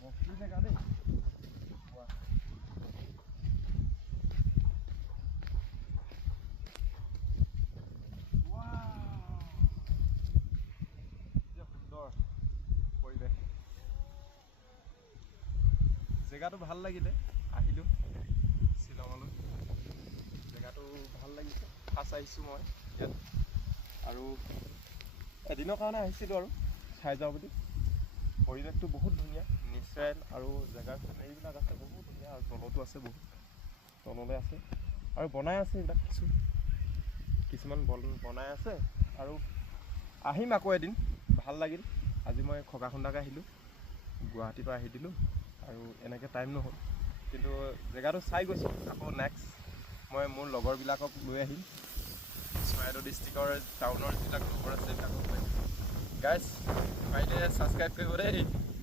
মস্তি জেগা দেই সুন্দৰ পৰিৱেশ জেগাটো ভাল লাগিলে আহিলোঁ শ্বিলঙলৈ জেগাটো ভাল লাগিছে ফাৰ্ষ্ট আহিছোঁ মই ইয়াত আৰু এদিনৰ কাৰণে আহিছিলোঁ আৰু চাই যাওঁ বুলি পৰিৱেশটো বহুত ধুনীয়া নেচাৰেল আৰু জেগাৰ এইবিলাক আছে বহুত ধুনীয়া আৰু তলতো আছে বহুত তললৈ আছে আৰু বনাই আছে এইবিলাক কিছুমান বনাই আছে আৰু আহিম আকৌ এদিন ভাল লাগিল আজি মই খগাখুন্দাকৈ আহিলোঁ গুৱাহাটীৰ পৰা আহি দিলোঁ আৰু এনেকৈ টাইম নহ'ল কিন্তু জেগাটো চাই গৈছোঁ আকৌ নেক্সট মই মোৰ লগৰবিলাকক লৈ আহিম চৰাইদেউ ডিষ্ট্ৰিক্টৰ টাউনৰ যিবিলাক লগৰ আছে সেইবিলাকক লৈ আহিম গাইজ পাৰিলে ছাবস্ক্ৰাইব কৰিব দেই